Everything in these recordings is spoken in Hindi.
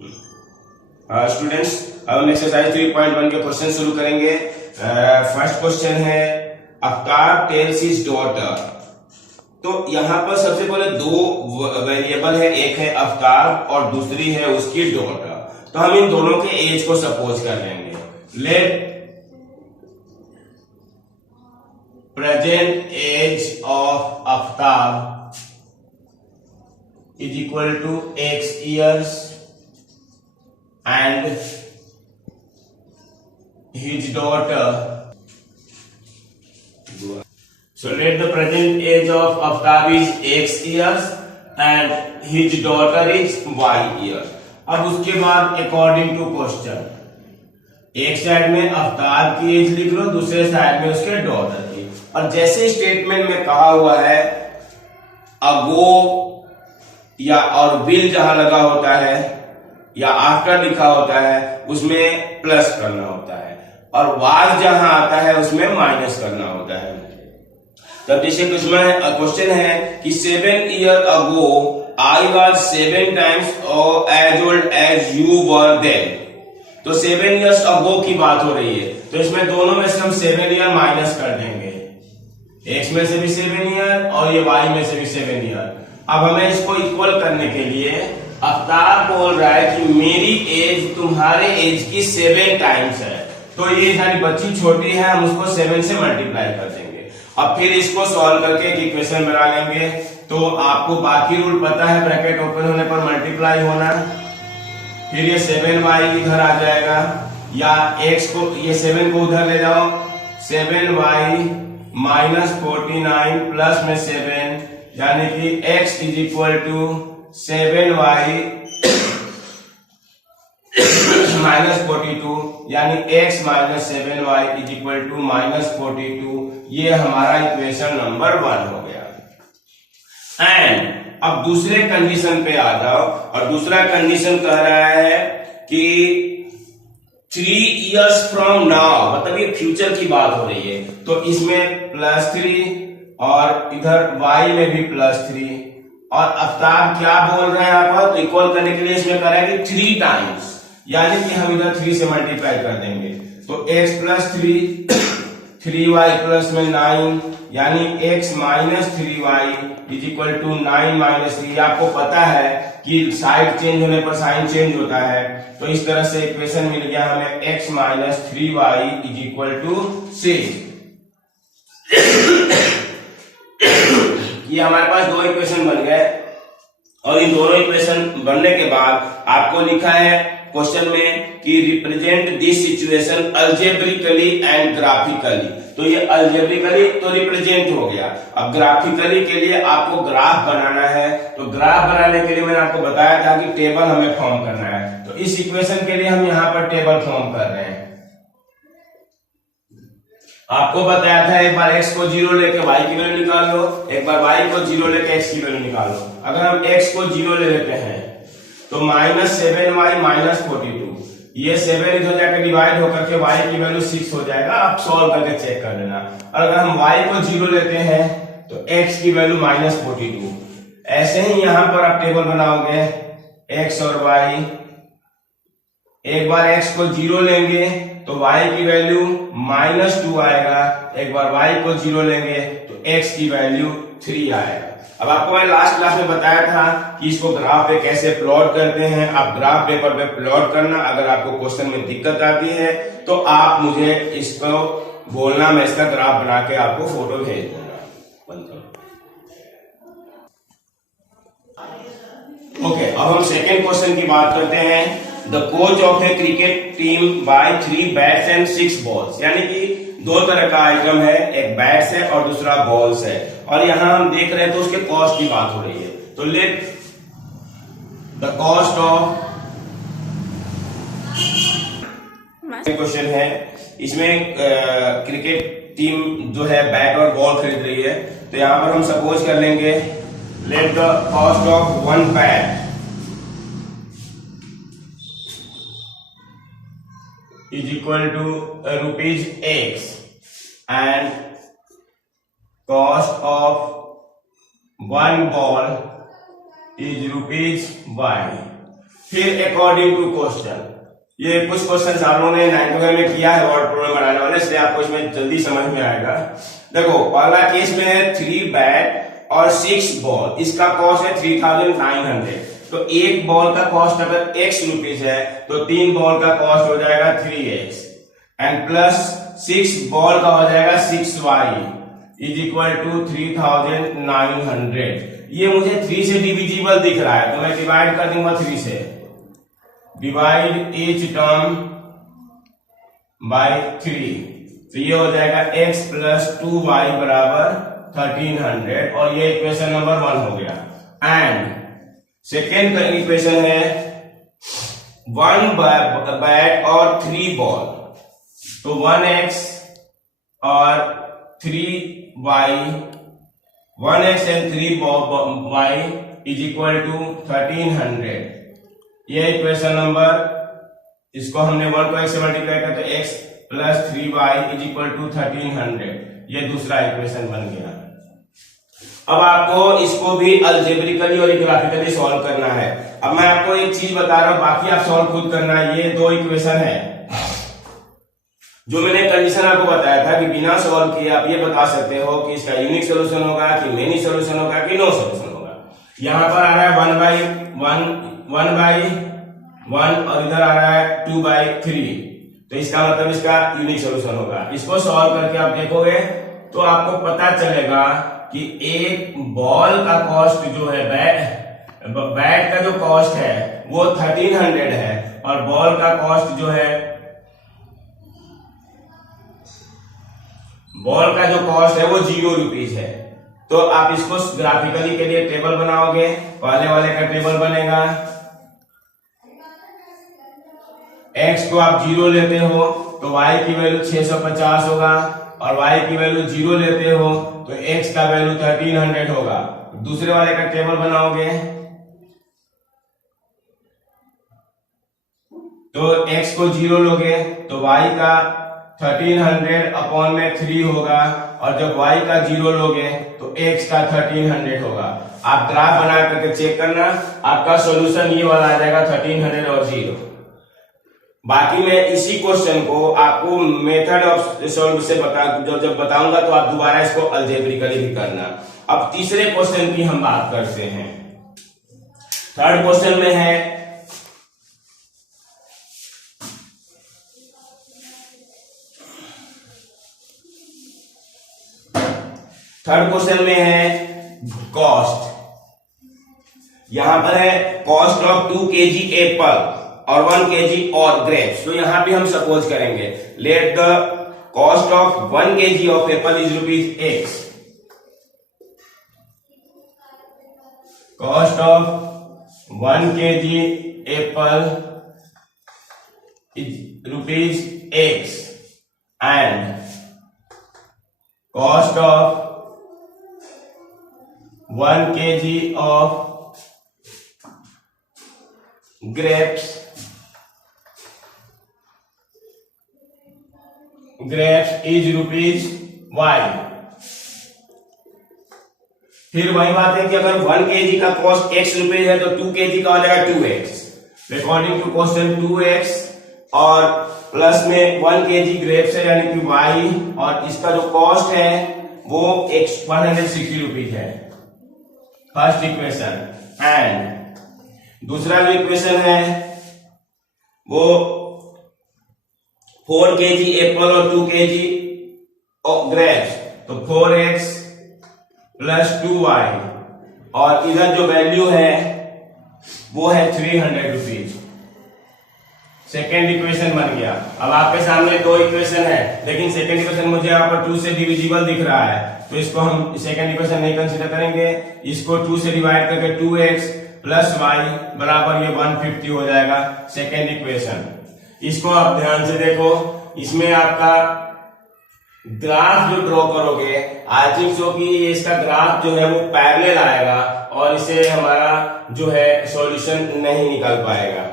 स्टूडेंट्स, अब हम एक्सरसाइज 3.1 के क्वेश्चन शुरू करेंगे। फर्स्ट क्वेश्चन है आफ्ताब टेल्स हिज डॉटर। तो यहाँ पर सबसे पहले दो वेरिएबल है, एक है आफ्ताब और दूसरी है उसकी डॉटर। तो हम इन दोनों के एज को सपोज कर लेंगे। Let present age of Aftab is equal to x years and his daughter. So let the present age of Aftab is x years and his daughter is y years. अब उसके बाद अकॉर्डिंग टू क्वेश्चन एक साइड में आफ्ताब की एज लिख लो, दूसरे साइड में उसके डॉटर की। और जैसे स्टेटमेंट में कहा हुआ है अगो या और विल जहां लगा होता है या आफ्टर लिखा होता है उसमें प्लस करना होता है, और वाज जहां आता है उसमें माइनस करना होता है। तब जैसे क्वेश्चन है कि 7 years ago I was 7 times as old as you were then। तो 7 years ago की बात हो रही है, तो इसमें दोनों में से हम 7 year माइनस कर देंगे। x में से भी 7 year और ये y में से भी 7 year। अब हमें इसको इक्वल करने के लिए आफ्ताब बोल रहा है कि मेरी एज तुम्हारे एज की 7 टाइम्स है, तो ये सारी बच्ची छोटी है, हम उसको 7 से मल्टीप्लाई कर देंगे। अब फिर इसको सॉल्व करके एक इक्वेशन बना लेंगे। तो आपको बाकी रूल पता है, ब्रैकेट ओपन होने पर मल्टीप्लाई होना, फिर ये 7y इधर आ जाएगा, या x को ये 7 को उधर ले जाओ, 7y माइनस 49 प्लस में 7 यानी कि x is equal to 7y minus 42 यानी x minus 7y is equal to minus 42। ये हमारा इक्वेशन नंबर 1 हो गया। एंड अब दूसरे कंडीशन पे आ जाओ, और दूसरा कंडीशन कह रहा है कि 3 years फ्रॉम नाउ, मतलब ये फ्यूचर की बात हो रही है, तो इसमें +3 और इधर y में भी +3, और आफ्ताब क्या बोल रहे हैं आप, तो इक्वल करने के लिए इसमें करेंगे 3 टाइम्स, यानी कि हम इधर 3 से मल्टीप्लाई कर देंगे। तो x प्लस 3y प्लस में 9 यानी x minus 3y is equal to 9 minus 3। आपको पता है कि साइड चेंज होने पर साइन चेंज होता है, तो इस तरह से इक्वेशन मिल गया हमें x minus 3y is equal to 6। ये हमारे पास दो इक्वेशन बन गए, और इन दोनों इक्वेशन बनने के बाद आपको लिखा है क्वेश्चन में कि represent this situation algebraically and graphically. तो ये अल्जेब्रिकली तो रिप्रेजेंट हो गया, अब ग्राफिकली के लिए आपको ग्राफ बनाना है। तो ग्राफ बनाने के लिए मैंने आपको बताया था कि टेबल हमें फॉर्म करना है, तो इस इक्वेशन के लिए हम यहाँ पर टेबल फॉर्म कर रहे हैं। आपको बताया था एक बार x को 0 लेके y की वैल्यू निकाल लो, एक बार y को 0 लेके x की वैल्यू निकाल लो। अगर हम x को 0 ले लेते हैं तो माइनस 7y माइनस 42, ये 7 इधर जाकर डिवाइड होकर के y की वैल्यू 6 हो जाएगा। आप सॉल्व करके चेक कर लेना। और अगर हम y को 0 लेते हैं तो x की वैल्यू माइनस 42। ऐसे ही यहां पर आप टेबल बनाओगे x और y, एक बार x को 0 लेंगे तो y की वैल्यू -2 आएगा, एक बार y को 0 लेंगे तो x की वैल्यू 3 आएगा। अब आपको मैंने लास्ट क्लास में बताया था कि इसको ग्राफ पे कैसे प्लॉट करते हैं। आप ग्राफ पेपर पे प्लॉट करना, अगर आपको क्वेश्चन में दिक्कत आती है तो आप मुझे इसको बोलना, मैं इसका ग्राफ बना के आपको फोटो भेज दूंगा। ओके, अब हम सेकेंड क्वेश्चन की बात करते हैं। The coach of a cricket team buy 3 bats and 6 balls, यानी कि 2 तरह का आइटम है, एक बैट्स है और दूसरा बॉल्स है, और यहां हम देख रहे हैं तो उसके कॉस्ट की बात हो रही है। तो let the cost of question है, इसमें क्रिकेट टीम जो है बैट और बॉल खरीद रही है, तो यहां पर हम सपोज कर लेंगे let the cost of 1 bat is equal to rupees x and cost of 1 ball is rupees y। फिर अकॉर्डिंग टू क्वेश्चन, ये कुछ क्वेश्चन आप लोगों ने 9th में किया है वर्ड प्रॉब्लम बनाने वाले, इसलिए आपको इसमें जल्दी समझ में आएगा। देखो पहला केस में है 3 बैट और 6 बॉल, इसका कॉस्ट है 3900। तो एक बॉल का कॉस्ट अगर x रुपीज है तो 3 बॉल का कॉस्ट हो जाएगा 3x एंड प्लस 6 बॉल का हो जाएगा 6y इज इक्वल टू 3900। ये मुझे 3 से डिविजिबल दिख रहा है तो मैं डिवाइड कर दूंगा 3 से। डिवाइड ईच टर्म बाय 3, तो ये हो जाएगा x प्लस 2y बराबर 1300 और ये इक्वेशन नंबर 1 हो गया। एंड सेकेंड इक्वेशन है 1 बैट और 3 बॉल, तो 1x और 3y, 1x and 3y is equal to 1300। ये इक्वेशन नंबर, इसको हमने 1 को x से मल्टीप्लाई करते तो x plus 3y is equal to 1300, ये दूसरा इक्वेशन बन गया। अब आपको इसको भी अल्जेब्रिकली और ग्राफिकली सॉल्व करना है। अब मैं आपको एक चीज बता रहा हूं, बाकी आप सॉल्व खुद करना है। ये 2 इक्वेशन है जो मैंने कंडीशन आपको बताया था कि बिना सॉल्व किए आप ये बता सकते हो कि इसका यूनिक सोल्यूशन होगा कि मेनी सोल्यूशन होगा कि नो सोल्यूशन होगा। यहां पर आ रहा है 1 बाई 1 और इधर आ रहा है 2/3, तो इसका मतलब इसका यूनिक सोल्यूशन होगा। इसको सॉल्व करके आप देखोगे तो आपको पता चलेगा कि एक बॉल का कॉस्ट जो है बैट का जो कॉस्ट है वो 1300 है और बॉल का कॉस्ट जो है वो 0 रुपीज है। तो आप इसको ग्राफिकली के लिए टेबल बनाओगे, पहले वाले का टेबल बनेगा, x को आप 0 लेते हो तो y की वैल्यू 650 होगा और y की वैल्यू 0 लेते हो तो x का वैल्यू 1300 होगा। दूसरे वाले का टेबल बनाओगे तो x को 0 लोगे तो y का 1300 अपॉन में 3 होगा और जब y का 0 लोगे तो x का 1300 होगा। आप ग्राफ बना करके चेक करना, आपका सॉल्यूशन ये वाला आ जाएगा 1300 और 0। बाकी मैं इसी क्वेश्चन को आपको मेथड ऑफ सॉल्व से जब बताऊंगा तो आप दोबारा इसको अलजेब्रिकली भी करना। अब तीसरे क्वेश्चन की हम बात करते हैं। थर्ड क्वेश्चन में है कॉस्ट। यहां पर है कॉस्ट ऑफ 2 kg एप्पल और 1 kg और ग्रेप्स। तो यहां पे हम सपोज करेंगे let the cost of 1 kg of Apple is ₹x। Cost of 1 kg Apple is ₹x and cost of 1 kg of grapes is ₹y। फिर वही बात है कि अगर 1 kg का कॉस्ट x रुपीज है तो 2 kg का हो जाएगा 2x। According to question 2x और प्लस में 1 kg ग्रेप्स है यानी कि y और इसका जो कॉस्ट है वो 160 रुपीज है। First equation. एंड दूसरा जो इक्वेशन है वो 4 kg एप्पल और 2 kg ग्रेप्स, तो 4x प्लस 2y और इधर जो वैल्यू है वो है 300 रुपीज। सेकेंड इक्वेशन बन गया। अब आपके सामने 2 इक्वेशन है लेकिन सेकेंड इक्वेशन मुझे यहाँ पर 2 से डिविजिबल दिख रहा है तो इसको हम सेकेंड इक्वेशन नहीं कंसीडर करेंगे। इसको 2 से डिवाइड करके 2x प्लस y बराबर ये 150 हो जाएगा सेकेंड इक्वेशन। इसको आप ध्यान से देखो, इसमें आपका ग्राफ जो ड्रॉ करोगे आई थिंक सो कि इसका ग्राफ जो है वो पैरेलल आएगा और इसे हमारा जो है सॉल्यूशन नहीं निकल पाएगा।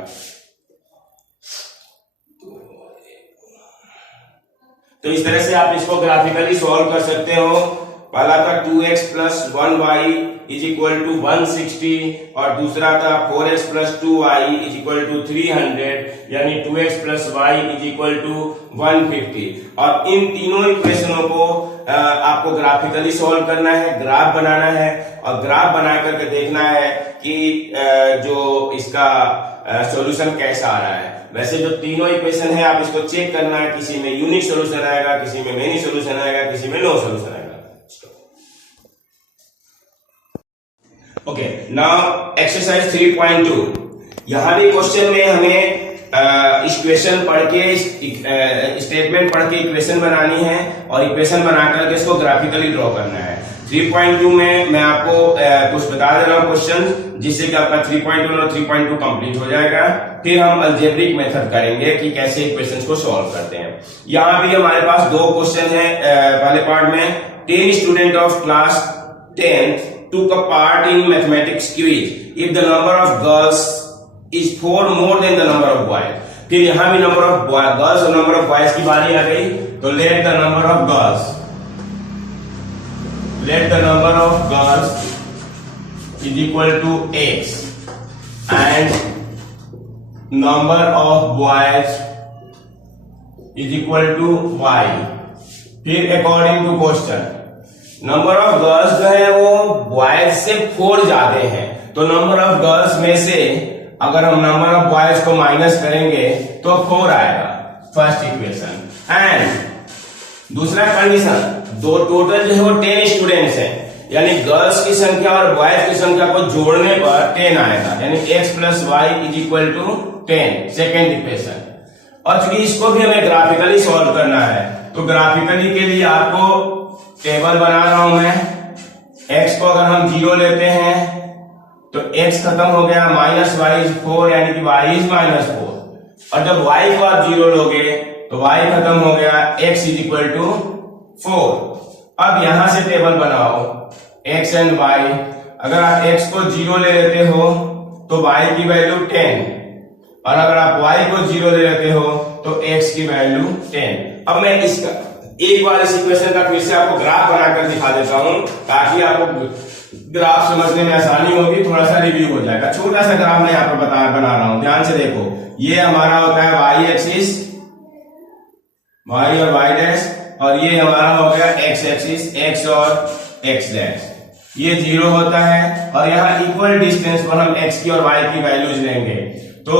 तो इस तरह से आप इसको ग्राफिकली सॉल्व कर सकते हो। पहला था 2x plus 1y is equal to 160 और दूसरा था 4x plus 2y is equal to 300 यानी 2x plus y is equal to 150। और इन तीनों इक्वेशनों को आपको ग्राफिकली सॉल्व करना है, ग्राफ बनाना है और ग्राफ बना करके देखना है कि जो इसका सॉल्यूशन कैसा आ रहा है। वैसे जो तीनों इक्वेशन है आप इसको चेक करना है, किसी में यूनिक सॉल्यूशन आएगा, किसी में मेनी सॉल्यूशन आएगा, किसी में नो सॉल्यूशन आएगा। Okay, now exercise 3.2। यहां भी क्वेश्चन में हमें इक्वेशन पढ़ के स्टेटमेंट पढ़ के इक्वेशन बनानी है और इक्वेशन बना करके इसको ग्राफिकली ड्रॉ करना है। 3.2 में मैं आपको कुछ बता दे रहा हूँ क्वेश्चन, जिससे कि आपका 3.1 और 3.2 कंप्लीट हो जाएगा। फिर हम अलजेब्रिक मेथड करेंगे कि कैसे इक्वेशंस को सॉल्व करते हैं। यहाँ भी हमारे पास दो क्वेश्चन है। पहले पार्ट में 10 student of class 10 took a part in mathematics quiz if the number of girls is 4 more than the number of boys। फिर यहाँ भी नंबर ऑफ गर्ल्स और नंबर ऑफ बॉयज की बारी आ गई, तो let the number of girls is equal to x and number of boys is equal to y। फिर according to question number of girls जो है वो बॉयज से 4 ज्यादा है, तो नंबर ऑफ गर्ल्स में से अगर हम नंबर ऑफ बॉयज को माइनस करेंगे तो 4 आएगा, फर्स्ट इक्वेशन। एंड दूसरा कंडीशन, दो टोटल जो है वो 10 स्टूडेंट्स हैं, यानी गर्ल्स की संख्या और बॉयज की संख्या को जोड़ने पर 10 आएगा, यानी x plus y is equal to 10, second equation. और चूंकि इसको भी हमें ग्राफिकली सॉल्व करना है, तो ग्राफिकली के लिए आपको टेबल बना रहा हूं मैं। x को अगर हम 0 लेते हैं तो x खत्म हो गया, माइनस वाई इज 4 यानी कि y इज माइनस 4। और जब y को आप 0 लोगे तो y खत्म हो गया, x इज इक्वल टू 4। अब यहां से टेबल बनाओ x एंड y। अगर आप x को 0 ले लेते हो तो y की वैल्यू 10, और अगर आप y को 0 ले लेते हो तो x की वैल्यू 10। अब मैं इसका एक बार इस इक्वेशन का फिर से आपको ग्राफ बनाकर दिखा देता हूं, ताकि आपको ग्राफ समझने में आसानी होगी, थोड़ा सा रिव्यू हो जाएगा। छोटा सा ग्राफ मैं यहाँ पर बना रहा हूं, ध्यान से देखो। ये हमारा होता है y एक्सिस, y और y डैश, और ये हमारा हो गया x एक्सिस, x और x डैश। ये 0 होता है और यहाँ इक्वल डिस्टेंस पर हम x की और y की वैल्यूज लेंगे। तो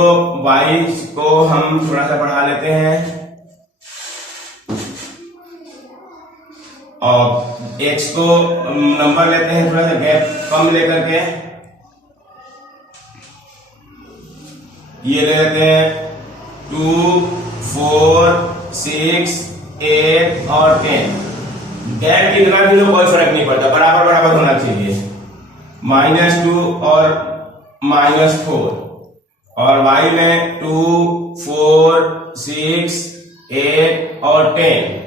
y को हम थोड़ा सा बढ़ा लेते हैं और x को नंबर लेते हैं, थोड़ा सा गैप कम लेकर के ये ले लेते हैं 2, 4, 6, 8 और 10। गैप कितना भी लो कोई फर्क नहीं पड़ता, बराबर बराबर होना चाहिए। -2 और -4 और y में 2, 4, 6, 8 और 10,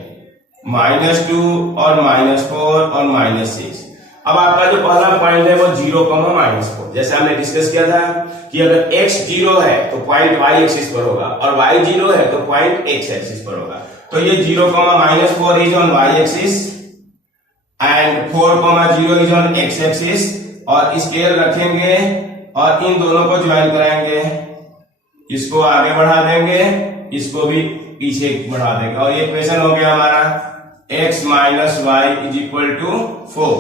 -2 और -4 और -6। अब आपका जो पहला पॉइंट है वो 0, -4। जैसे हमने डिस्कस किया था कि अगर x 0 है तो पॉइंट y एक्सिस पर होगा और y 0 है तो पॉइंट x एक्सिस पर होगा। तो ये 0, -4 is on y axis and 4, 0 is on x axis, और स्केल रखेंगे और इन दोनों को ज्वाइन कराएंगे, इसको आगे बढ़ा देंगे, इसको भी पीछे बढ़ा देंगे, और ये इक्वेशन हो गया हमारा x minus y is equal to 4।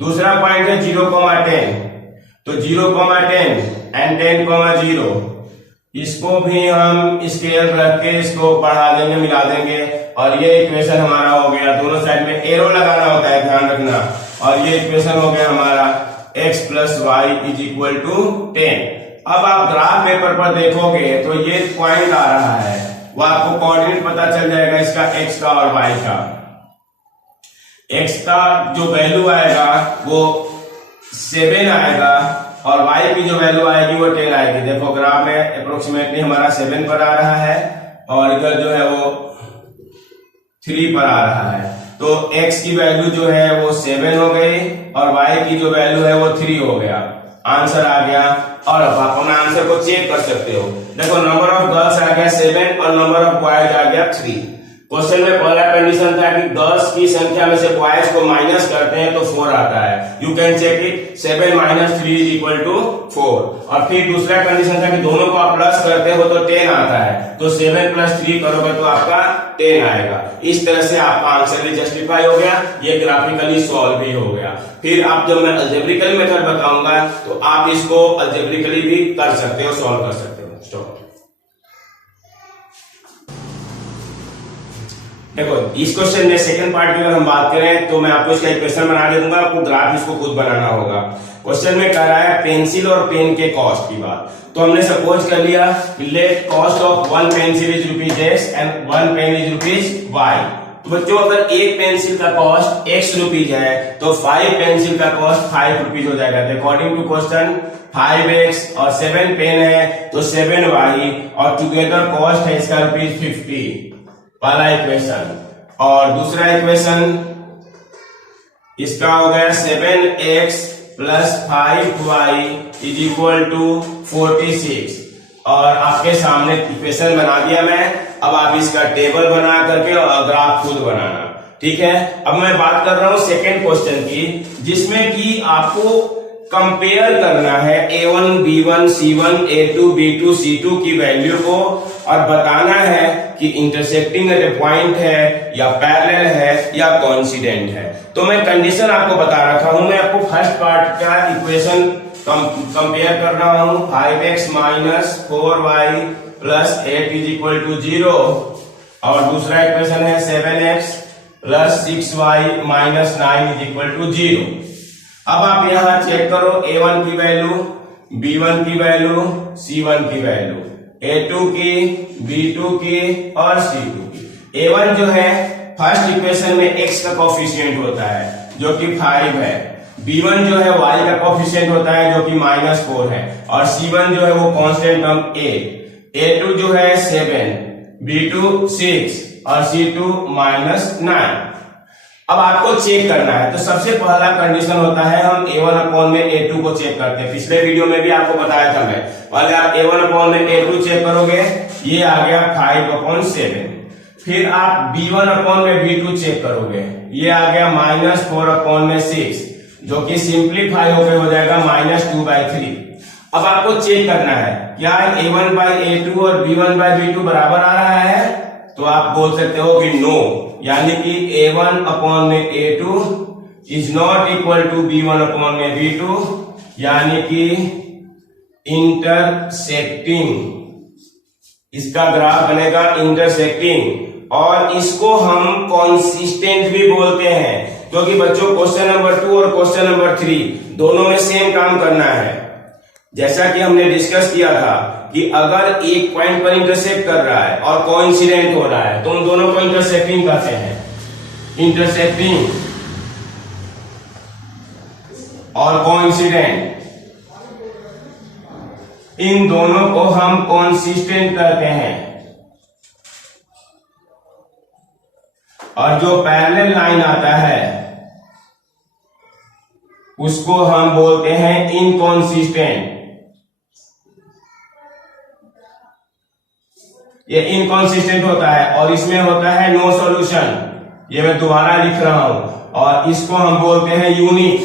दूसरा पॉइंट है 0, 10, तो 0, 10 एंड 10, 0, इसको भी हम स्केल रख के इसको बढ़ा देंगे, मिला देंगे, और ये इक्वेशन हमारा हो गया। दोनों साइड में एरो लगाना होता है, ध्यान रखना। और ये इक्वेशन हो गया हमारा x plus y is equal to 10। अब आप ग्राफ पेपर पर देखोगे तो ये पॉइंट आ रहा है, वो आपको कोऑर्डिनेट पता चल जाएगा इसका x का और y का। x का जो वैल्यू आएगा वो 7 आएगा और y की जो वैल्यू आएगी वो 10 आएगी। देखो ग्राफ में अप्रोक्सीमेटली हमारा 7 पर आ रहा है और इधर जो है वो 3 पर आ रहा है। तो x की वैल्यू जो है वो 7 हो गई और y की जो वैल्यू है वो 3 हो गया। आंसर आ गया। और अब आप अपना आंसर को चेक कर सकते हो। देखो नंबर ऑफ गर्ल्स आ गया 7 और नंबर ऑफ बॉयज आ गया 3। क्वेश्चन में पहला कंडीशन था कि 10 की संख्या में से बॉयज को माइनस करते हैं तो 4 आता है। You can check it, 7 - 3 = 4। और फिर दूसरा कंडीशन था कि दोनों को आप प्लस करते हो तो 10 आता है, तो 7 + 3 करोगे तो आपका 10 आएगा। इस तरह से आपका आंसर भी जस्टिफाई हो गया, ये ग्राफिकली सॉल्व भी हो गया। फिर आप जब मैं अलजेब्रिकल मेथड बताऊंगा तो आप इसको अलजेब्रिकली भी कर सकते हो, सॉल्व कर सकते हो। स्टॉप। देखो इस क्वेश्चन में सेकंड पार्ट की अगर हम बात करें तो मैं आपको इसका इक्वेशन बना दे दूंगा, आपको ग्राफ इसको खुद बनाना होगा। क्वेश्चन में कह रहा है पेंसिल और पेन के कॉस्ट की बात, तो हमने सपोज कर लिया let cost of 1 pencil is ₹X and 1 pen is ₹Y। तो बच्चों अगर एक पेंसिल का कॉस्ट ₹X है तो 5 पेंसिल का कॉस्ट ₹5 हो जाएगा। अकॉर्डिंग टू क्वेश्चन 5X और 7 पेन है तो 7Y और टुगेदर कॉस्ट है इसका ₹50, पहला इक्वेशन। और दूसरा इक्वेशन इसका हो गया 7X + 5Y = 46। और आपके सामने इक्वेशन बना दिया मैं, अब आप इसका टेबल बना करके और ग्राफ खुद बनाना, ठीक है। अब मैं बात कर रहा हूं सेकेंड क्वेश्चन की, जिसमें कि आपको कंपेयर करना है A1 B1 C1 A2 B2 C2 की वैल्यू को और बताना है कि इंटरसेक्टिंग एट ए पॉइंट है या पैरेलल है या कोइंसिडेंट है। तो मैं कंडीशन आपको बता रखा हूं, मैं आपको फर्स्ट पार्ट का इक्वेशन कंपेयर कर रहा हूं। 5X - 4Y + 8 = 0 और दूसरा इक्वेशन है 7X + 6Y - 9 = 0। अब आप यहां चेक करो A1 की वैल्यू, B1 की वैल्यू, C1 की वैल्यू, A2 की, B2 की और C2 की। A1 जो है फर्स्ट इक्वेशन में X का कोफिशिएंट होता है जो कि 5 है, B1 जो है Y का कोफिशिएंट होता है जो कि -4 है और C1 जो है वो कांस्टेंट टर्म A2 जो है 7, B2 6 और C2 -9। अब आपको चेक करना है, तो सबसे पहला कंडीशन होता है हम A1/A2 को चेक करते हैं। पिछले वीडियो में भी आपको बताया था मैं, पहले आप A1/A2 चेक करोगे, ये आ गया 5/7। फिर आप B1/B2 चेक करोगे, ये आ गया -4/6 जो कि सिंप्लीफाई होकर हो जाएगा -2/3। अब आपको चेक करना है क्या A1/A2 और B1/B2 बराबर आ रहा है, तो आप बोल सकते हो कि नो, यानी कि A1/A2 is not equal to B1/B2, यानी कि इंटरसेक्टिंग, इसका ग्राफ बनेगा इंटरसेक्टिंग। और इसको हम कॉन्सिस्टेंट भी बोलते हैं, क्योंकि बच्चों क्वेश्चन नंबर 2 और क्वेश्चन नंबर 3 दोनों में सेम काम करना है। जैसा कि हमने डिस्कस किया था कि अगर एक पॉइंट पर इंटरसेक्ट कर रहा है और कोइंसिडेंट हो रहा है तो उन दोनों को इंटरसेक्टिंग कहते हैं। इंटरसेक्टिंग और कोइंसिडेंट, इन दोनों को हम कॉन्सिस्टेंट कहते हैं। और जो पैरेलल लाइन आता है उसको हम बोलते हैं इनकॉन्सिस्टेंट। ये इनकॉन्सिस्टेंट होता है और इसमें होता है नो सॉल्यूशन, ये मैं दोबारा लिख रहा हूं। और इसको हम बोलते हैं यूनिक,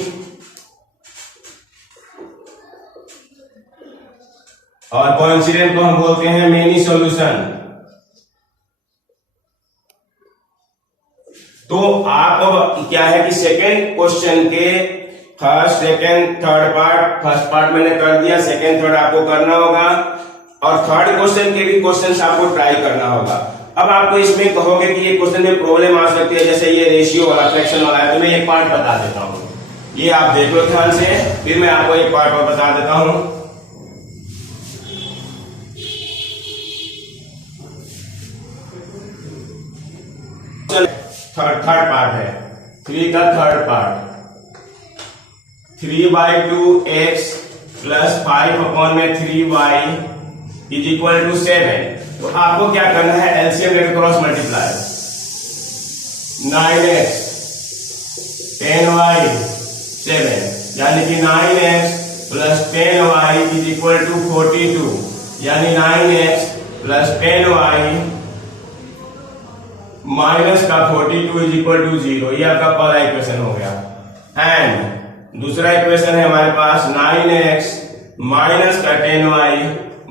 और कोइंसिडेंट को हम बोलते हैं मेनी सॉल्यूशन। तो आप अब क्या है कि सेकेंड क्वेश्चन के first second third part, first part मैंने कर दिया, सेकेंड थर्ड आपको करना होगा और थर्ड क्वेश्चन के भी क्वेश्चंस आपको ट्राई करना होगा। अब आपको इसमें कहोगे कि ये क्वेश्चन में प्रॉब्लम आ सकती है, जैसे ये रेशियो वाला, फ्रैक्शन वाला है, तो मैं एक पार्ट बता देता हूं, ये आप देख लो ध्यान से, फिर मैं आपको एक पार्ट और बता देता हूं। थर्ड पार्ट है 3 का थर्ड पार्ट, 3/2x + 5/3y = 7। तो आपको क्या करना है, एलसीएम लेकर क्रॉस मल्टीप्लाई, 9x 10y 7, यानी कि 9x + 10y = 42, यानी 9x + 10y माइनस का 42 इज इक्वल टू 0, ये आपका पहला इक्वेशन हो गया। एंड दूसरा इक्वेशन है हमारे पास 9x माइनस का 10y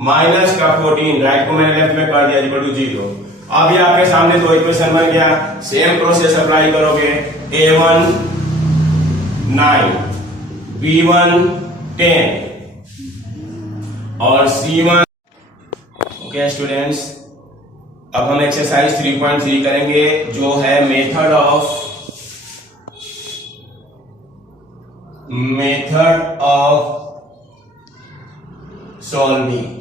माइनस का 14, राइट को मैंने लेफ्ट में कर दिया इक्वल टू 0। अब ये आपके सामने दो इक्वेशन बन गया। सेम प्रोसेस अप्लाई करोगे, a1 9, b1 10 और c1। ओके स्टूडेंट्स, अब हम एक्सरसाइज 3.3 करेंगे जो है मेथड ऑफ सॉल्विंग।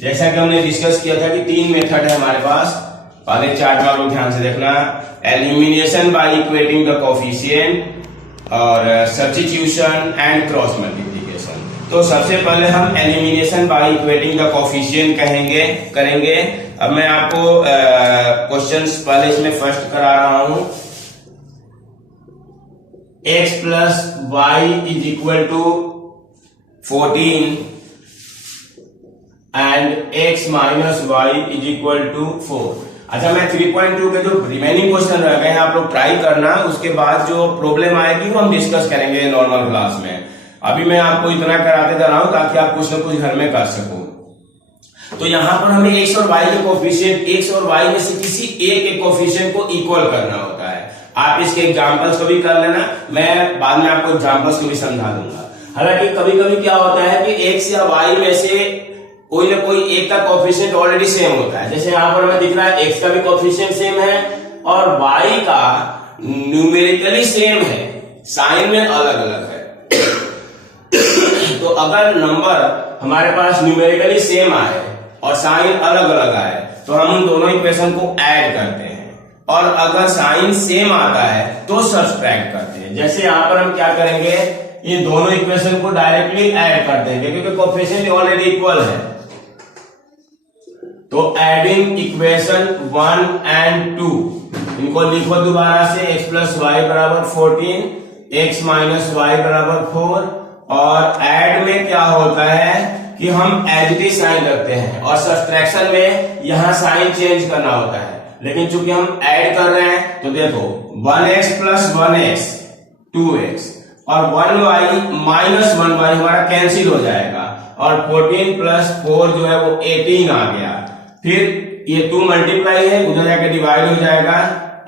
जैसा कि हमने डिस्कस किया था कि तीन मेथड है हमारे पास, पहले चार्ट में आप लोग ध्यान से देखना, elimination by equating the coefficient और सब्स्टिट्यूशन एंड क्रॉस मल्टीप्लिकेशन। तो सबसे पहले हम elimination by equating the coefficient करेंगे। अब मैं आपको क्वेश्चंस पहले इसमें फर्स्ट करा रहा हूं। x plus y is equal to 14 and x minus y is equal to 4। अच्छा, मैं 3.2 के जो रिमेनिंग क्वेश्चन रह गए हैं आप लोग ट्राई करना, उसके बाद जो प्रॉब्लम आएगी वो हम डिस्कस करेंगे नॉर्मल क्लास में। अभी मैं आपको इतना कराते जा रहा हूं ताकि आप कुछ ना कुछ घर में कर सको। तो यहां पर हमें x और y के कोफिशिएंट, x और y में से किसी एक के कोफिशिएंट को इक्वल करना होता है। आप इसके एग्जांपल्स को भी कर लेना, मैं बाद में आपको एग्जांपल्स को भी समझा दूंगा। हालांकि कभी कभी क्या होता है कि x या y में से कोई ना कोई एक का कोफिशिएंट ऑलरेडी सेम होता है। जैसे यहां पर हमें दिख रहा है x का भी कोफिशिएंट सेम है और y का न्यूमेरिकली सेम है, साइन में अलग अलग है। तो अगर नंबर हमारे पास न्यूमेरिकली सेम आए और साइन अलग अलग आए तो हम उन दोनों इक्वेशन को ऐड करते हैं, और अगर साइन सेम आता है तो सब्ट्रैक्ट करते हैं। जैसे यहां पर हम क्या करेंगे, ये दोनों इक्वेशन को डायरेक्टली ऐड कर देंगे क्योंकि कोफिशिएंट ऑलरेडी इक्वल है। तो एडिंग इक्वेशन 1 एंड 2, इनको लिखो दोबारा से, x प्लस वाई बराबर 14, x माइनस वाई बराबर 4। और ऐड में क्या होता है कि हम एज इट इज साइन रखते हैं और सब्ट्रैक्शन में यहां साइन चेंज करना होता है। लेकिन चूंकि हम ऐड कर रहे हैं तो देखो 1x प्लस 1x 2x और 1y माइनस 1y हमारा कैंसिल हो जाएगा और 14 प्लस 4 जो है वो 18 आ गया। फिर ये 2 मल्टीप्लाई है, उधर जाके डिवाइड हो जाएगा,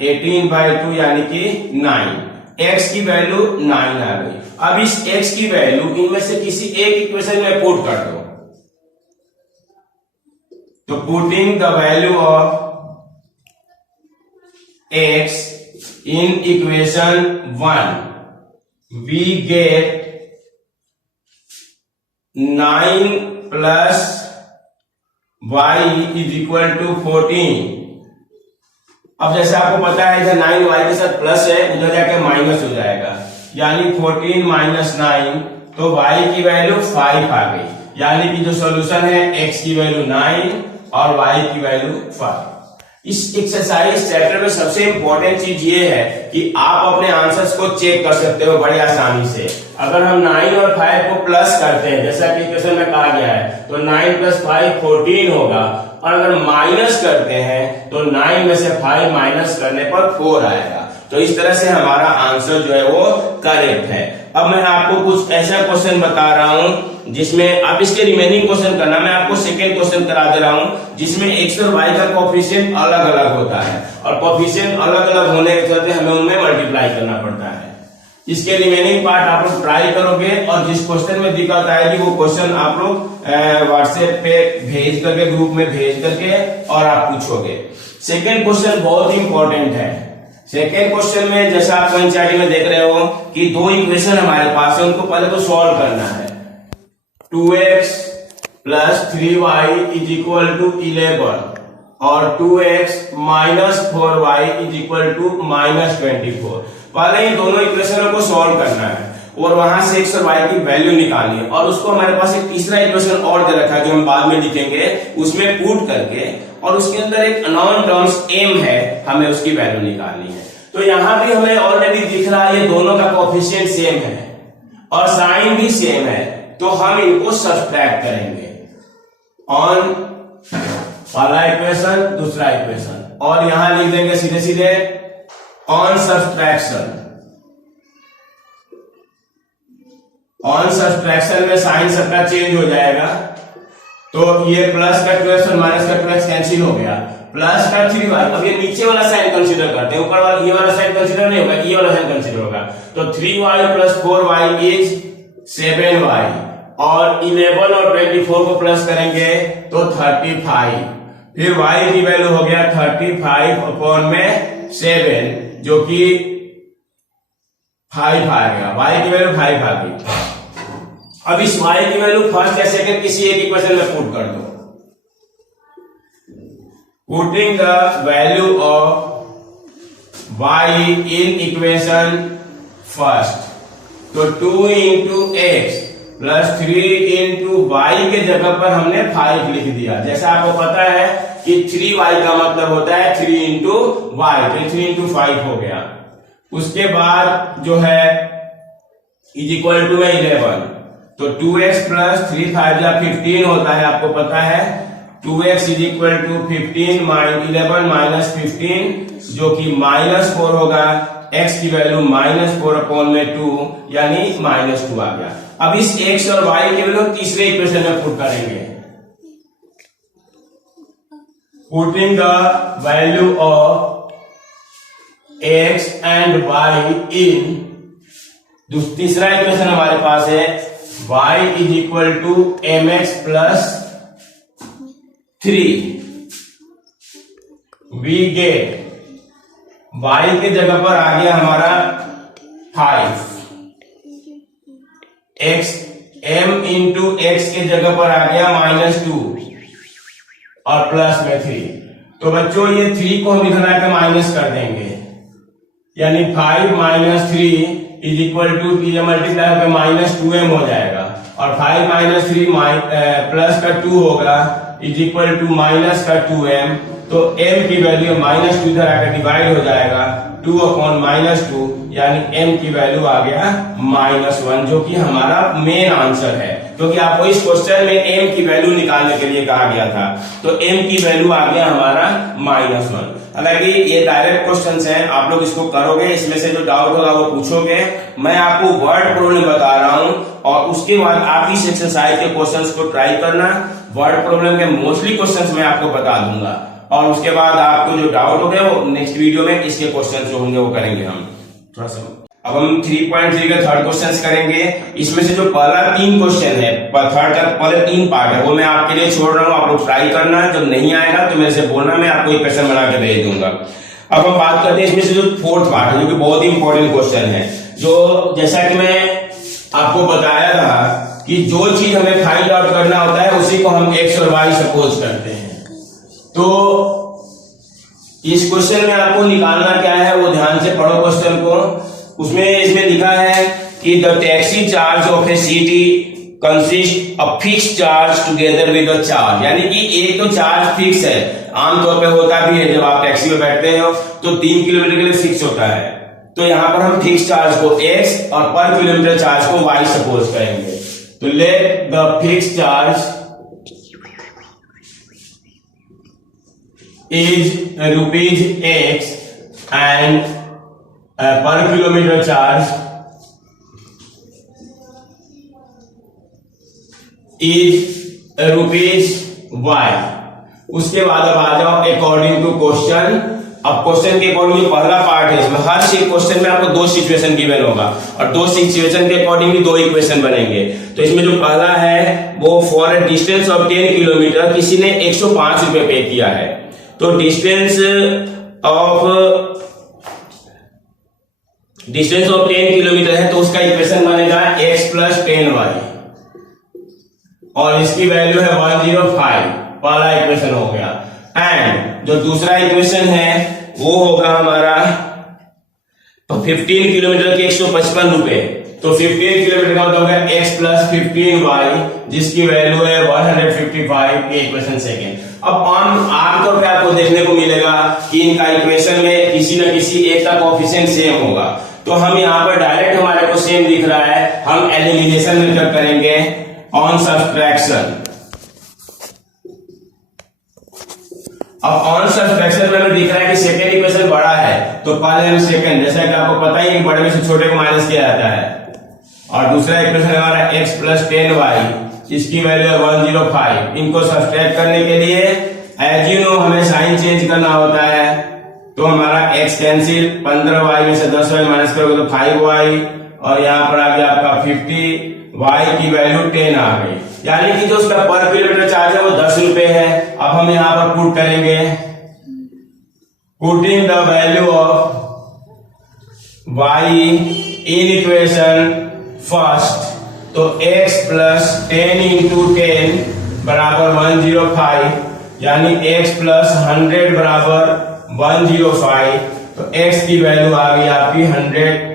18/2 यानी कि 9। x की वैल्यू 9 आ गई। अब इस x की वैल्यू इनमें से किसी एक इक्वेशन में पुट कर दो। तो putting the value of x in equation 1 we get 9 plus y is equal to 14। अब जैसे आपको पता है इधर 9y के साथ प्लस है, उधर जाके माइनस हो जाएगा, यानी 14 माइनस 9, तो y की वैल्यू 5 आ गई। यानी कि जो सॉल्यूशन है x की वैल्यू 9 और y की वैल्यू 5। इस एक्सरसाइज चैप्टर में सबसे इंपॉर्टेंट चीज ये है कि आप अपने आंसर्स को चेक कर सकते हो बड़ी आसानी से। अगर हम 9 और 5 को प्लस करते हैं जैसा कि क्वेश्चन में कहा गया है तो 9 प्लस 5 14 होगा, और अगर माइनस करते हैं तो 9 में से 5 माइनस करने पर 4 आएगा। तो इस तरह से हमारा आंसर जो है वो करेक्ट है। अब मैं आपको कुछ ऐसा क्वेश्चन बता रहा हूं जिसमें आप इसके रिमेनिंग क्वेश्चन करना, मैं आपको सेकेंड क्वेश्चन करा दे रहा हूं जिसमें x और y का कोफिशिएंट अलग अलग होता है और कोफिशिएंट अलग अलग होने के चलते हमें उनमें मल्टीप्लाई करना पड़ता है। इसके रिमेनिंग पार्ट आप लोग ट्राई करोगे और जिस क्वेश्चन में दिक्कत आएगी वो क्वेश्चन आप लोग व्हाट्सएप पे भेज करके, ग्रुप में भेज करके और आप पूछोगे। सेकेंड क्वेश्चन बहुत इंपॉर्टेंट है। सेकेंड क्वेश्चन में जैसा आप एनसीईआरटी में देख रहे हो कि दो इक्वेशन हमारे पास है, उनको पहले तो सॉल्व करना है। 2x plus 3y is equal to 11 और 2x minus 4y is equal to minus 24। पहले इन दोनों इक्वेशनों को सॉल्व करना है और वहां से x और y की वैल्यू निकालनी है, और उसको हमारे पास एक तीसरा इक्वेशन और दे रखा है जो हम बाद में लिखेंगे, उसमें पुट करके और उसके अंदर एक अननोन टर्म्स m है, हमें उसकी वैल्यू निकालनी है। तो यहां भी हमें ऑलरेडी दिख रहा है ये दोनों का कोफिशिएंट सेम है और साइन भी सेम है, तो हम इनको सब्ट्रैक्ट करेंगे ऑन पहला इक्वेशन दूसरा इक्वेशन और यहां लिख देंगे सीधे सीधे ऑन सब्सट्रैक्शन। ऑन सब्सट्रैक्शन में साइन सबका चेंज हो जाएगा, तो ये प्लस का 2x और माइनस का 2x कैंसिल हो गया, प्लस का 3y। अब ये नीचे वाला साइन कंसीडर करते हैं, ऊपर वाला ये वाला साइन कंसीडर नहीं होगा, ये वाला साइन कंसीडर होगा। तो 3y plus 4y is 7y, और 11 और 24 को प्लस करेंगे तो 35। फिर y की वैल्यू हो गया 35 अपॉन में 7, जो कि 5 आ गया, y की वैल्यू 5 आ गई। अब इस y की वैल्यू फर्स्ट या सेकंड किसी एक इक्वेशन में पुट कर दो। Putting the value of y in equation first, तो 2 into x plus 3 into y के जगह पर हमने 5 लिख दिया। जैसा आपको पता है कि 3y का मतलब होता है 3 इंटू वाई, तो 3 इंटू 5 हो गया। उसके बाद जो है इज इक्वल टू 11, तो 2x प्लस 3 5 15 होता है, आपको पता है 2x is equal to 15 11 minus 15, जो कि -4 होगा। x की वैल्यू -4 अपॉन में 2, यानी -2 आ गया। अब इस x और y की वैल्यू तीसरे इक्वेशन में पुट करेंगे। Putting the value of x and y in, तीसरा इक्वेशन हमारे पास है y is equal to mx plus 3। We get y के जगह पर आ गया हमारा 5, x m इंटू x के जगह पर आ गया -2 और प्लस में 3। तो बच्चों ये 3 को हम इधर आकर माइनस कर देंगे, यानी 5 minus 3 is equal to multiply होकर -2m हो जाएगा, और 5 माइनस 3 प्लस का 2 होगा इज इक्वल टू माइनस का 2m। तो m की वैल्यू -2 इधर आकर डिवाइड हो जाएगा, 2 अपॉन -2, यानी m की वैल्यू आ गया -1, जो कि हमारा मेन आंसर है, क्योंकि आपको इस क्वेश्चन में m की वैल्यू निकालने के लिए कहा गया था। तो m की वैल्यू आ गया हमारा -1। हालांकि ये डायरेक्ट क्वेश्चंस हैं, आप लोग इसको करोगे, इसमें से जो डाउट होगा वो पूछोगे। मैं आपको वर्ड प्रॉब्लम बता रहा हूं, और उसके बाद आप इस एक्सरसाइज के क्वेश्चंस को ट्राई करना। वर्ड प्रॉब्लम के मोस्टली क्वेश्चंस मैं आपको बता दूंगा, और उसके बाद आपको जो डाउट हो गया वो नेक्स्ट वीडियो में इसके क्वेश्चन जो होंगे वो करेंगे हम थोड़ा सा। अब हम 3.3 का थर्ड क्वेश्चन करेंगे। इसमें से जो पहला 3 क्वेश्चन है, थर्ड का पहले 3 पार्ट है, वो मैं आपके लिए छोड़ रहा हूँ, आप लोग ट्राई करना। जब नहीं आएगा तो मेरे से बोलना, मैं आपको इक्वेशन बना के भेज दूंगा। अब हम बात करते हैं इसमें से जो फोर्थ पार्ट है, जो कि बहुत ही इंपॉर्टेंट क्वेश्चन है, जो जैसा कि मैं आपको बताया था कि जो चीज हमें फाइंड आउट करना होता है उसी को हम x और y सपोज करते हैं। तो इस क्वेश्चन में आपको निकालना क्या है, वो ध्यान से पढ़ो क्वेश्चन को। उसमें इसमें लिखा है कि the taxi charge of A city consist of fixed charge together with the charge, यानी कि एक तो चार्ज फिक्स है, आमतौर पे होता भी है, जब आप टैक्सी में बैठते हो तो 3 किलोमीटर के लिए फिक्स होता है। तो यहां पर हम फिक्स चार्ज को x और पर किलोमीटर चार्ज को y सपोज करेंगे। तो let the fix charge is rupees x and per kilometer charge is rupees y। उसके बाद अब आ जाओ अकॉर्डिंग टू क्वेश्चन। अब क्वेश्चन के अकॉर्डिंग जो पहला पार्ट है, इसमें हर क्वेश्चन में आपको 2 सिचुएशन गिवन होगा, और 2 सिचुएशन के अकॉर्डिंग 2 इक्वेशन बनेंगे। तो इसमें जो पहला है वो for a distance of 10 kilometre किसी ने 105 रुपए पे किया है। तो डिस्टेंस ऑफ 10 किलोमीटर है, तो उसका इक्वेशन बनेगा x प्लस 10y, और इसकी वैल्यू है 105, पहला इक्वेशन हो गया। एंड जो दूसरा इक्वेशन है वो होगा हमारा 15 किलोमीटर के 155 रुपए, तो 15 किलोमीटर का होगा x प्लस 15y, जिसकी वैल्यू है 155, इक्वेशन सेकेंड। अब आमतौर पे आपको देखने को मिलेगा कि इनका इक्वेशन में किसी न किसी एक का कोएफिशिएंट सेम होगा, तो हम यहाँ पर डायरेक्ट हमारे को सेम दिख रहा है, हम एलिमिनेशन मेथड करेंगे ऑन सब्ट्रैक्शन। अब ऑन सब्सट्रैक्शन में हमें दिख रहा है कि सेकेंड इक्वेशन बड़ा है, तो पहले हम सेकेंड, जैसा कि आपको पता ही है कि बड़े में से छोटे को माइनस किया जाता है, और दूसरा इक्वेशन हमारा x प्लस 10y, इसकी वैल्यू है 105। इनको सब्सट्रैक्ट करने के लिए एज यू नो हमें साइन चेंज करना होता है, तो हमारा x कैंसिल, 15y में से 10y माइनस करोगे तो 5y, और यहाँ पर आ गया आपका 50, y की वैल्यू 10 आ गई, यानी कि जो उसका पर किलोमीटर चार्ज है वो 10 रुपए है। अब हम यहाँ पर पुट करेंगे, putting the value of y in equation first, तो x प्लस 10 इंटू 10 बराबर 105, यानी x प्लस 100 बराबर 105, तो x की वैल्यू आ गई आपकी 105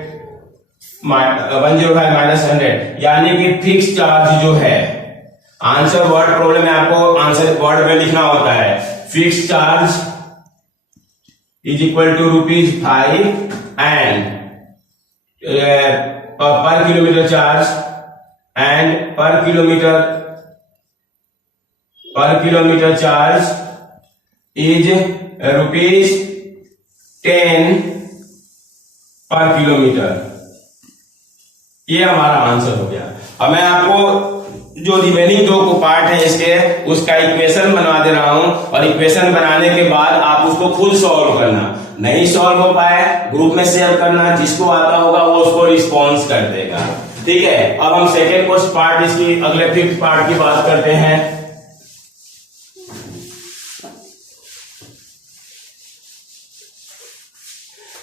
माइनस 100, यानी कि फिक्स चार्ज जो है, आंसर वर्ड प्रॉब्लम में आपको आंसर वर्ड में लिखना होता है, fix charge is equal to ₹5 and per kilometre charge and per kilometre charge is ₹10 per kilometre. ये हमारा आंसर हो गया। अब मैं आपको जो रिमेनिंग दो को पार्ट है इसके, उसका इक्वेशन बनवा दे रहा हूं, और इक्वेशन बनाने के बाद आप उसको खुद सॉल्व करना, नहीं सॉल्व हो पाए ग्रुप में शेयर करना, जिसको आता होगा वो उसको रिस्पॉन्स कर देगा, ठीक है। अब हम सेकेंड क्वेश्चन पार्ट, इसकी अगले फिफ्थ पार्ट की बात करते हैं।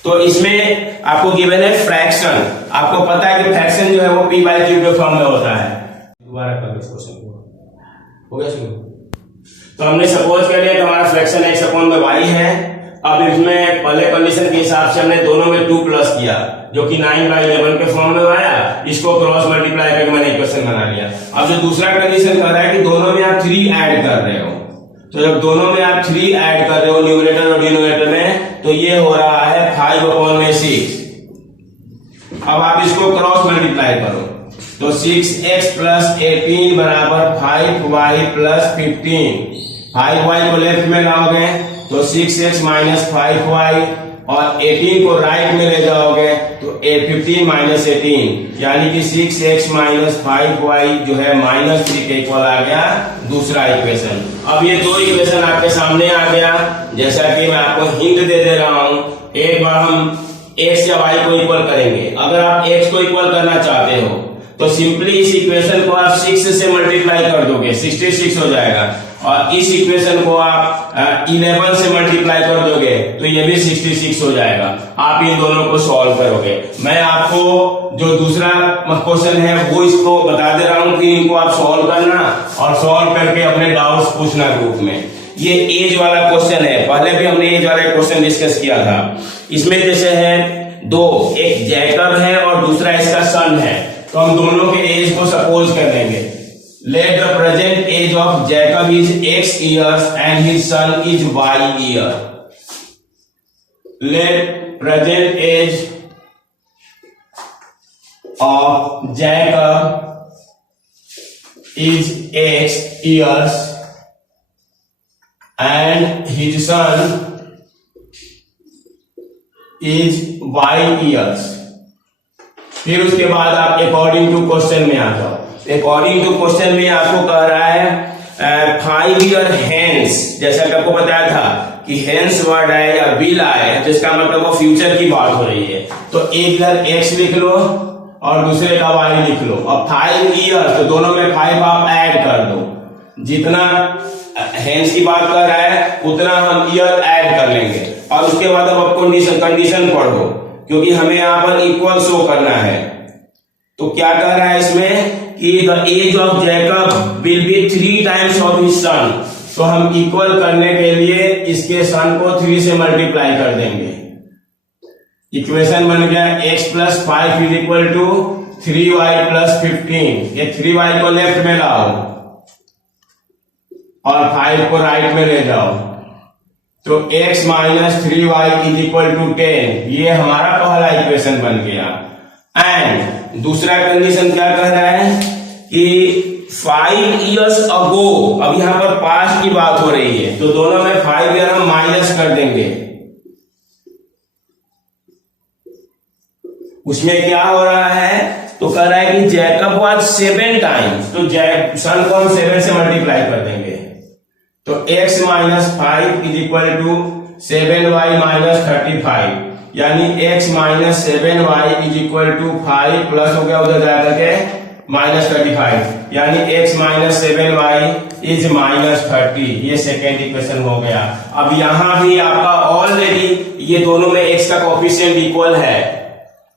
तो इसमें आपको गिवन है फ्रैक्शन, आपको पता है कि फ्रैक्शन जो है वो p/q के फॉर्म में होता है। दोबारा कर इस क्वेश्चन को, हो गया शुरू। तो हमने सपोज कर लिया कि हमारा फ्रैक्शन x/y है। अब इसमें पहले कंडीशन के हिसाब से हमने दोनों में 2 प्लस किया, जो कि 9/11 के फॉर्म में आया, इसको क्रॉस मल्टीप्लाई करके मैंने इक्वेशन बना लिया। अब जो दूसरा कंडीशन कर रहा है कि दोनों में आप 3 ऐड कर रहे हो, तो जब दोनों में आप 3 ऐड कर रहे हो न्यूमरेटर और डिनोमिनेटर में, तो ये हो रहा है 5/6। अब आप इसको क्रॉस मल्टीप्लाई करो, तो 6x प्लस 18 बराबर 5y प्लस 15। 5y को लेफ्ट में लाओगे तो 6x माइनस 5y, और 18 को राइट में ले जाओगे तो 15 माइनस 18, यानी कि 6x माइनस 5y जो है -3 के इक्वल आ गया दूसरा इक्वेशन। अब ये दो इक्वेशन आपके सामने आ गया, जैसा कि मैं आपको हिंट दे रहा हूं। एक बार हम x या y को इक्वल करेंगे। अगर आप x को इक्वल करना चाहते हो तो सिंपली इस इक्वेशन को आप 6 से मल्टीप्लाई कर दोगे, 66 हो जाएगा, और इस इक्वेशन को आप 11 से मल्टीप्लाई कर दोगे तो ये भी 66 हो जाएगा। आप इन दोनों को सॉल्व करोगे। मैं आपको जो दूसरा क्वेश्चन है वो इसको बता दे रहा हूं कि इनको आप सॉल्व करना, और सॉल्व करके अपने डाउट्स पूछना ग्रुप में। ये एज वाला क्वेश्चन है, पहले भी हमने एज वाला क्वेश्चन डिस्कस किया था। इसमें जैसे है दो, एक जैकब है और दूसरा इसका सन है, तो हम दोनों के एज को सपोज कर लेंगे। Let the present age of Jacob is x years and his son is y year. Let present age of Jacob is x years and his son is y years. फिर उसके बाद आप अकॉर्डिंग टू क्वेश्चन में आ जाओ। अकॉर्डिंग टू क्वेश्चन में आपको कह रहा है 5 year hence, जैसा कि आपको बताया था कि hence वर्ड आए या will आए, जिसका मतलब वो फ्यूचर की बात हो रही है। तो एक इधर x लिख लो और दूसरे का y लिख लो। अब 5 years, तो दोनों में 5 आप ऐड कर दो, जितना hence की बात कर रहा है उतना हम ईयर ऐड कर लेंगे। और उसके बाद अब आपको कंडीशन पढ़ो, क्योंकि हमें यहाँ पर इक्वल शो करना है। तो क्या कह रहा है इसमें कि the age of Jacob will be 3 times of his son. तो हम इक्वल करने के लिए इसके सन को 3 से मल्टीप्लाई कर देंगे। इक्वेशन बन गया x plus 5 is equal to 3y plus 15। ये 3y को लेफ्ट में लाओ और 5 को राइट में ले जाओ, तो x minus 3y is equal to 10। ये हमारा पहला इक्वेशन बन गया। एंड दूसरा कंडीशन क्या कह रहा है कि 5 years ago, अब यहाँ पर पास्ट की बात हो रही है, तो दोनों में 5 ईयर हम माइनस कर देंगे। उसमें क्या हो रहा है, तो कह रहा है कि जैकब वाज 7 टाइम्स, तो सन को हम 7 से मल्टीप्लाई कर देंगे, तो x minus 5 is equal to 7y minus 35, यानी x minus 7y is equal to 5 plus हो गया उधर जाकर के माइनस 35, यानी x minus 7y is minus 30। ये सेकेंड इक्वेशन हो गया। अब यहां भी आपका ऑलरेडी ये दोनों में x का कोफिशिएंट इक्वल है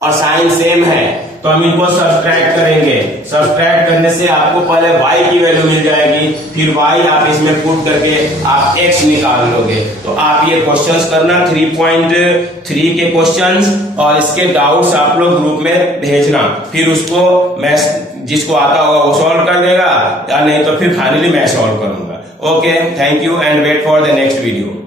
और साइन सेम है, तो हम इनको सब्सट्रैक्ट करेंगे। सब्सट्रैक्ट करने से आपको पहले y की वैल्यू मिल जाएगी, फिर y आप इसमें पुट करके आप x निकाल लोगे। तो आप ये क्वेश्चंस करना 3.3 के क्वेश्चंस, और इसके डाउट्स आप लोग ग्रुप में भेजना, फिर उसको मैं जिसको आता होगा वो सॉल्व कर देगा, या नहीं तो फिर फाइनली मैं सॉल्व करूंगा। Okay, thank you and wait for the next video.